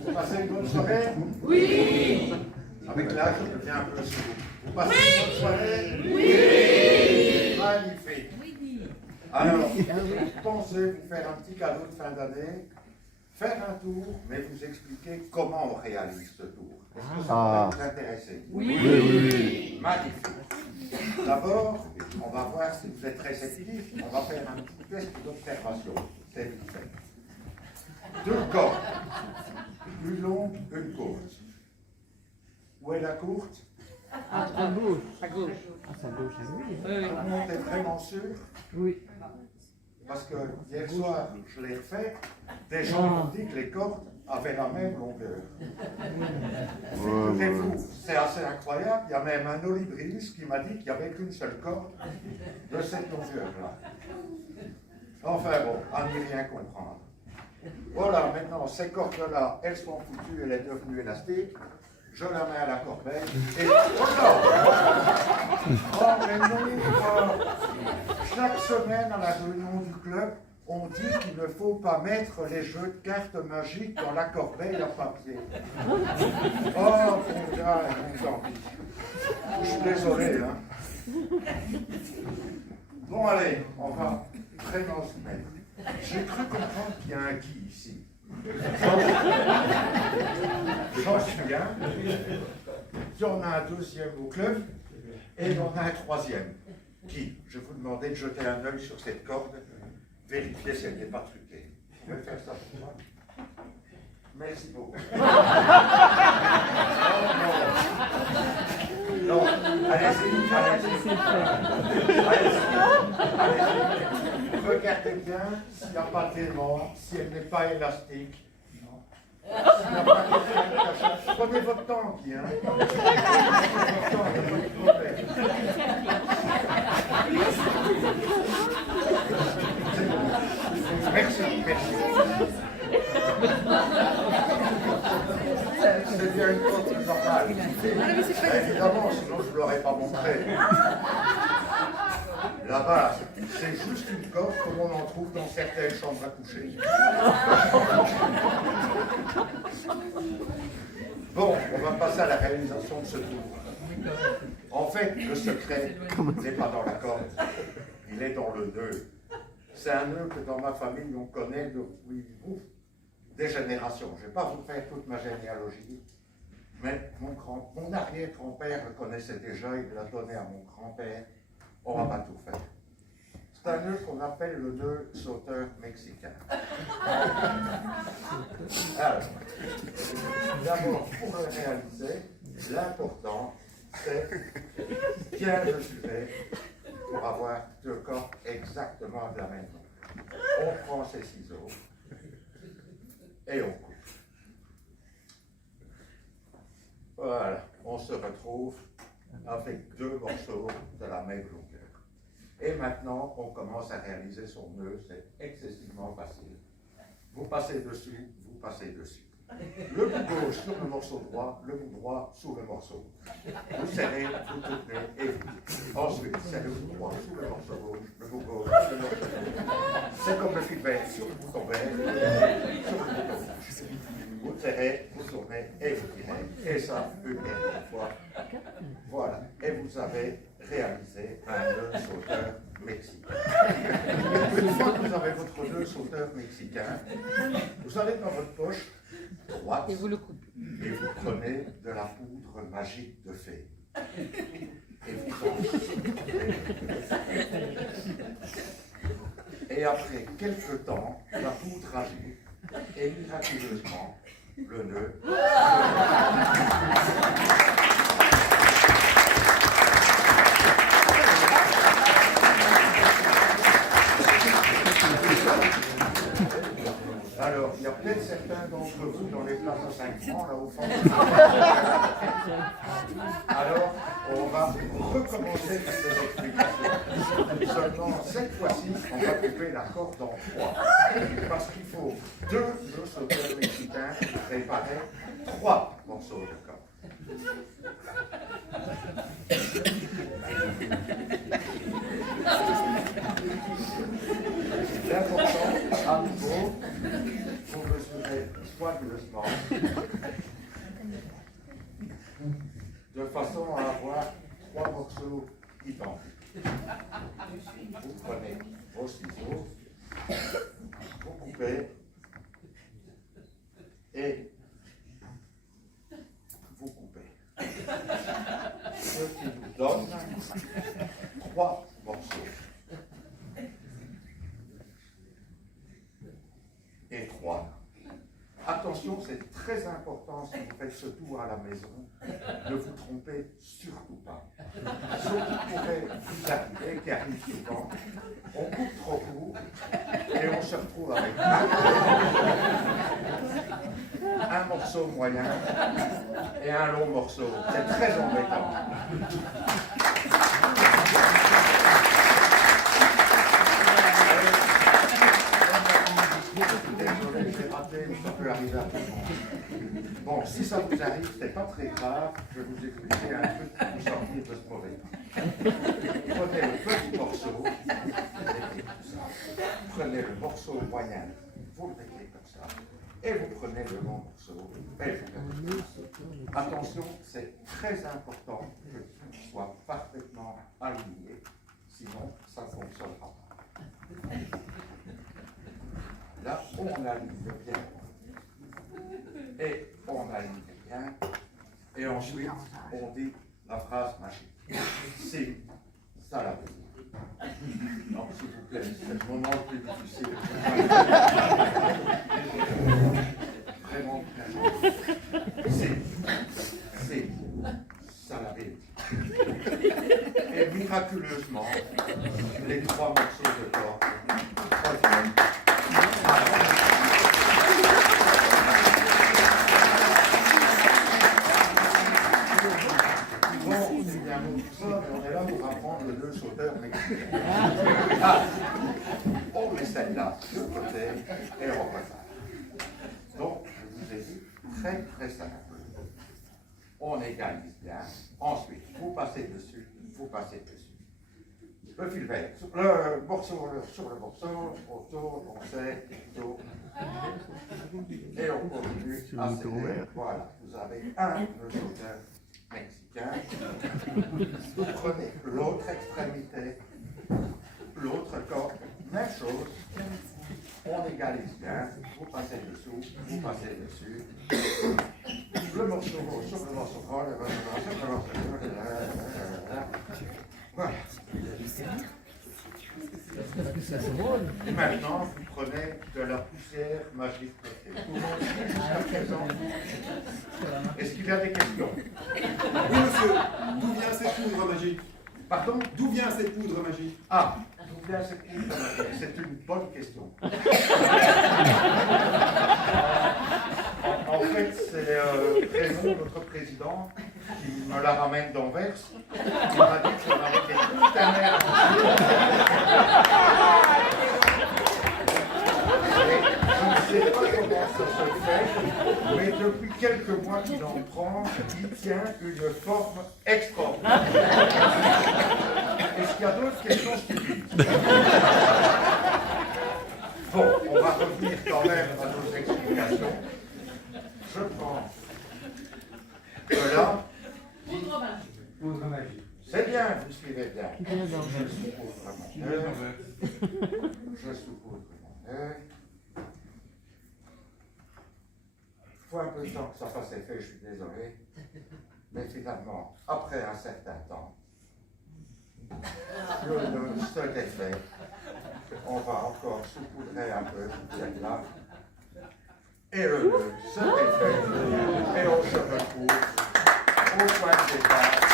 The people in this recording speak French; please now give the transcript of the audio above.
Vous passez une bonne soirée? Oui. Avec l'âge, je deviens un peu sourd. Vous passez une bonne soirée? Oui. Magnifique. Alors, pensez vous faire un petit cadeau de fin d'année, faire un tour, mais vous expliquer comment on réalise ce tour. Est-ce que ça pourrait vous intéresser? Oui. Magnifique. D'abord, on va voir si vous êtes réceptif. On va faire un petit test d'observation. C'est vite fait. 2 cordes, une longue, une courte. Où est la courte? À gauche. À gauche. À sa gauche, oui. Tout le monde est vraiment sûr? Oui. Parce que hier soir, je l'ai refait, des gens m'ont dit que les cordes avaient la même longueur. Écoutez-vous, c'est assez incroyable, il y a même un olibriste qui m'a dit qu'il n'y avait qu'une seule corde de cette longueur-là. Enfin bon, à n'y rien comprendre. Voilà, maintenant, ces cordes-là, elles sont foutues, elle est devenue élastique. Je la mets à la corbeille et... Oh mais non, chaque semaine à la réunion du club, on dit qu'il ne faut pas mettre les jeux de cartes magiques dans la corbeille à papier. Oh mon gars, tant pis. Je suis désolé, hein. Bon allez, on va vraiment se mettre. J'ai cru comprendre qu'il y a un qui ici. J'en suis un. Il y en a un deuxième au club et il y en a un troisième. Qui? Je vais vous demander de jeter un œil sur cette corde, vérifier si elle n'est pas truquée. Vous pouvez faire ça pour moi? Merci beaucoup. Non, allez-y, allez-y. Regardez bien s'il n'y a pas d'aimant, si elle n'est pas élastique. Prenez votre temps, Guy, hein. Prenez votre temps, il n'y a pas de problème. Merci, merci. C'est bien une corde normale. Évidemment, sinon je ne l'aurais pas montré. Là-bas, c'est juste une corde comme on en trouve dans certaines chambres à coucher. Bon, on va passer à la réalisation de ce tour. En fait, le secret n'est pas dans la corde, il est dans le nœud. C'est un nœud que dans ma famille on connaît depuis des générations. Je ne vais pas vous faire toute ma généalogie, mais mon arrière-grand-père le connaissait déjà, il l'a donné à mon grand-père. On va pas tout faire. C'est un nœud qu'on appelle le nœud sauteur mexicain. Alors, d'abord, pour le réaliser, l'important, c'est bien mesurer pour avoir 2 cordes exactement de la même longueur. On prend ses ciseaux et on coupe. Voilà, on se retrouve avec 2 morceaux de la même longueur. Et maintenant, on commence à réaliser son nœud, c'est excessivement facile. Vous passez dessus, vous passez dessus. Le bout gauche sur le morceau droit, le bout droit sous le morceau. Vous serrez, vous tournez et vous. Ensuite, serrez le bout droit sous le morceau gauche, le bout gauche sous le morceau gauche. C'est comme le feedback sur le bouton vert, sur le bouton rouge. Vous serrez, vous tournez et vous tirez. Et ça, une dernière fois. Voilà. Et vous avez réalisé un nœud sauteur mexicain. Une fois que vous avez votre nœud sauteur mexicain, vous allez dans votre poche droite Et vous le coupez. et vous prenez de la poudre magique de fée. Et vous en Et après quelques temps, la poudre agit et miraculeusement, le nœud. Alors, il y a peut-être certains d'entre vous dans les places à 5 francs, là au fond. Alors, on va recommencer ces explications. Seulement, cette fois-ci, on va couper la corde en 3. Parce qu'il faut 2 nœuds sauteurs mexicains pour préparer 3 morceaux de corde. L'important, à nouveau, vous mesurez soigneusement de façon à avoir 3 morceaux identiques. Vous prenez vos ciseaux, vous coupez et vous coupez. Ce qui vous donne 3 morceaux. Et 3. Attention, c'est très important si vous faites ce tour à la maison, ne vous trompez surtout pas. Ce qui pourrait vous arriver, qui arrive souvent, on coupe trop court et on se retrouve avec un morceau moyen et un long morceau. C'est très embêtant. Désolé, j'ai raté, mais ça peut arriver à tout le monde. Bon, si ça vous arrive, c'est pas très grave, je vais vous expliquer un truc pour vous sortir de ce mauvais temps. Prenez le petit morceau, prenez le morceau moyen, vous le mettez comme ça, et vous prenez le long morceau, et vous le mettez. Attention, c'est très important que tout soit parfaitement aligné, sinon ça ne fonctionnera pas. Là, on aligne bien. Et on aligne bien. Et ensuite, on dit la phrase magique. C'est ça la vie. Donc, s'il vous plaît, c'est le moment le plus difficile. Vraiment, vraiment. C'est ça la vie. Et miraculeusement, les 3 morceaux de corde reviennent. Bon, c'est bien beau tout ça, mais on est là pour apprendre le 2 sauteurs mexicains. Ah, on met celle-là de côté et on repart. Donc, je vous ai dit, très très simple. On égalise bien. Ensuite, vous passez dessus, vous passez dessus. Le fil vert, le morceau sur le morceau, on tourne, on serre, on tourne. Et on continue à serrer. Voilà, vous avez un nœud sauteur mexicain. Vous prenez l'autre extrémité, l'autre corde, même chose. On égalise bien, vous passez dessous, vous passez dessus. Le morceau sur le morceau gros, le morceau voilà. Et maintenant, vous prenez de la poussière magique. Tout le monde suit jusqu'à présent. Est-ce qu'il y a des questions? Oui, monsieur. D'où vient cette poudre magique? Pardon? D'où vient cette poudre magique? Ah, d'où vient cette poudre magique? C'est une bonne question. En fait, c'est Raymond, notre président, qui me la ramène d'Anvers. Il m'a dit que j'en avais des petites amères. Je ne sais pas comment ça se fait, mais depuis quelques mois qu'il en prend, il tient une forme extraordinaire. Est-ce qu'il y a d'autres questions stupides? Bon, on va revenir quand même à nos explications. Je pense que là, Poudre magique. c'est bien, vous suivez bien. Je saupoudre mon œuf. Je saupoudre mon œuf. Il faut un peu de temps que ça fasse effet, je suis désolé. Mais finalement, après un certain temps, le nœud se défait. On va encore saupoudrer un peu, là. Et le nœud se défait. Et on se retrouve au point de départ.